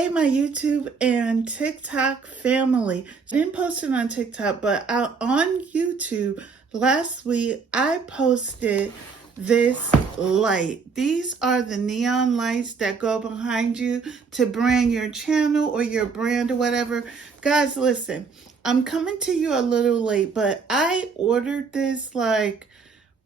Hey, my YouTube and TikTok family. I didn't post it on TikTok, but on YouTube last week, I posted this light. These are the neon lights that go behind you to brand your channel or your brand or whatever. Guys, listen, I'm coming to you a little late, but I ordered this like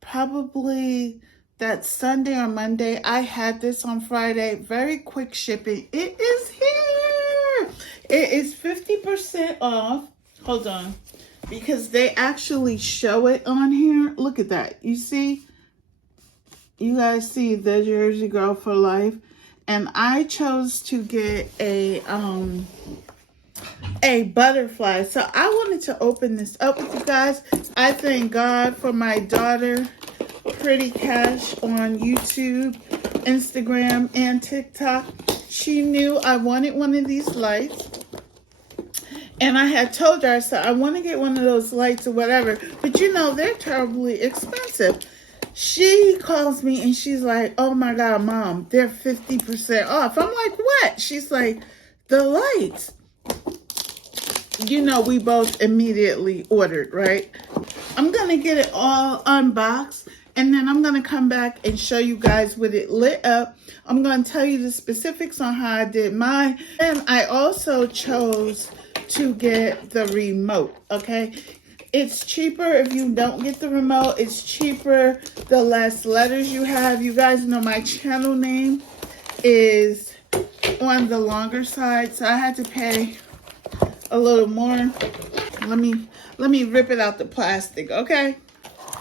probably that Sunday or Monday. I had this on Friday. Very quick shipping. It is here. It is 50% off. Hold on. Because they actually show it on here. Look at that. You see? You guys see the Jersey Girl for Life. And I chose to get a butterfly. So I wanted to open this up with you guys. I thank God for my daughter, Pretty Cash, on YouTube, Instagram, and TikTok. She knew I wanted one of these lights. And I had told her, I said, I want to get one of those lights or whatever. But you know, they're terribly expensive. She calls me and she's like, oh my God, Mom, they're 50% off. I'm like, what? She's like, the lights. You know, we both immediately ordered, right? I'm going to get it all unboxed. And then I'm going to come back and show you guys with it lit up. I'm going to tell you the specifics on how I did mine. And I also chose to get the remote, okay? It's cheaper if you don't get the remote. It's cheaper the less letters you have. You guys know my channel name is on the longer side, so I had to pay a little more. Let me rip it out the plastic, okay?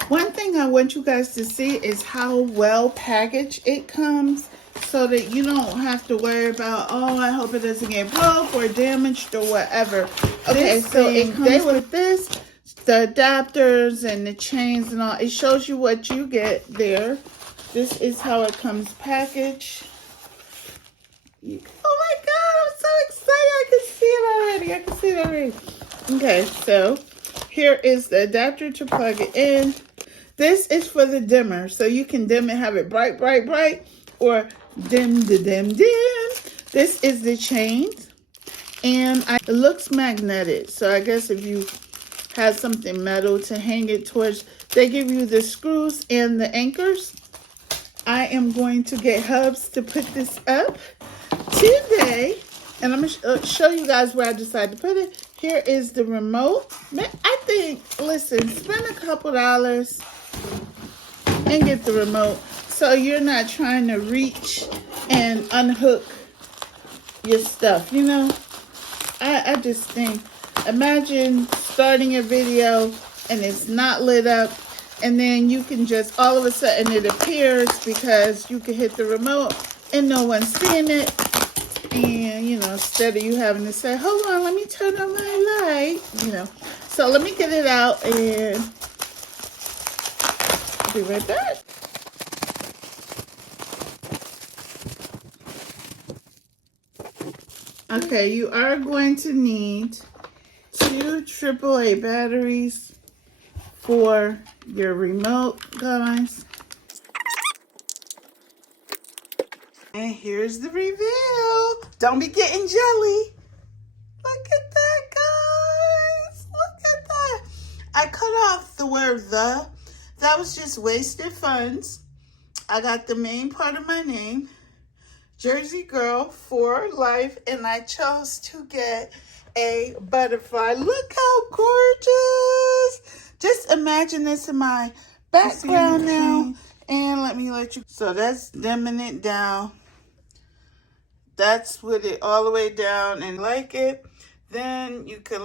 One thing I want you guys to see is how well packaged it comes, so that you don't have to worry about, oh, I hope it doesn't get broke or damaged or whatever. Okay, so it comes with this, the adapters and the chains and all. It shows you what you get there. This is how it comes packaged. Oh my God, I'm so excited. I can see it already. Okay, so here is the adapter to plug it in. This is for the dimmer, so you can dim it, have it bright, bright, bright, or dim, dim. This is the chains, and it looks magnetic, so I guess if you have something metal to hang it towards, they give you the screws and the anchors. I am going to get hubs to put this up today, and I'm going to show you guys where I decided to put it. Here is the remote. I think, listen, spend a couple dollars and get the remote, so you're not trying to reach and unhook your stuff, you know. I just think, imagine starting a video and it's not lit up, and then you can just, all of a sudden it appears because you can hit the remote and no one's seeing it. And, you know, instead of you having to say, hold on, let me turn on my light, you know. So let me get it out and I'll be right back. Okay, you are going to need 2 AAA batteries for your remote, guys. And here's the reveal. Don't be getting jelly. Look at that, guys. Look at that. I cut off the word the. That was just wasted funds. I got the main part of my name, Jersey Girl for Life, and I chose to get a butterfly. Look how gorgeous. Just imagine this in my background now. And let you. So that's dimming it down. That's with it all the way down and like it. Then you can,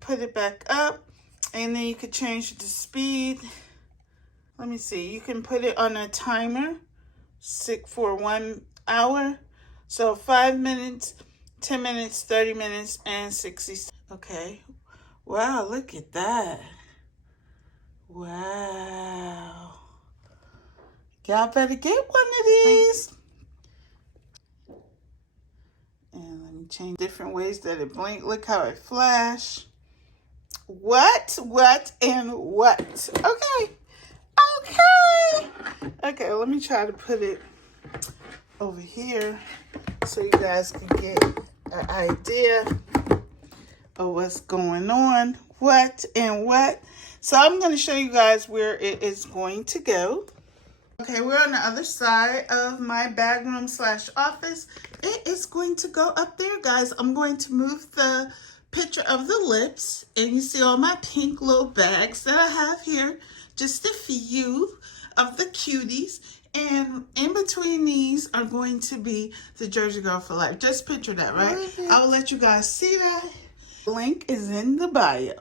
put it back up, and then you could change the speed. Let me see. You can put it on a timer for 1 hour. So 5 minutes, 10 minutes, 30 minutes, and 60. Okay. Wow, look at that. Wow. Y'all better get one of these. And let me change different ways that it blink. Look how it flash. What, and what? Okay. Okay, let me try to put it over here so you guys can get an idea of what's going on, what and what. So I'm going to show you guys where it is going to go. Okay, we're on the other side of my bag room / office. It is going to go up there, guys. I'm going to move the picture of the lips, and you see all my pink little bags that I have here. Just a few of the cuties. And in between these are going to be the Jersey Girl for Life. Just picture that, right? I will let you guys see that. The link is in the bio.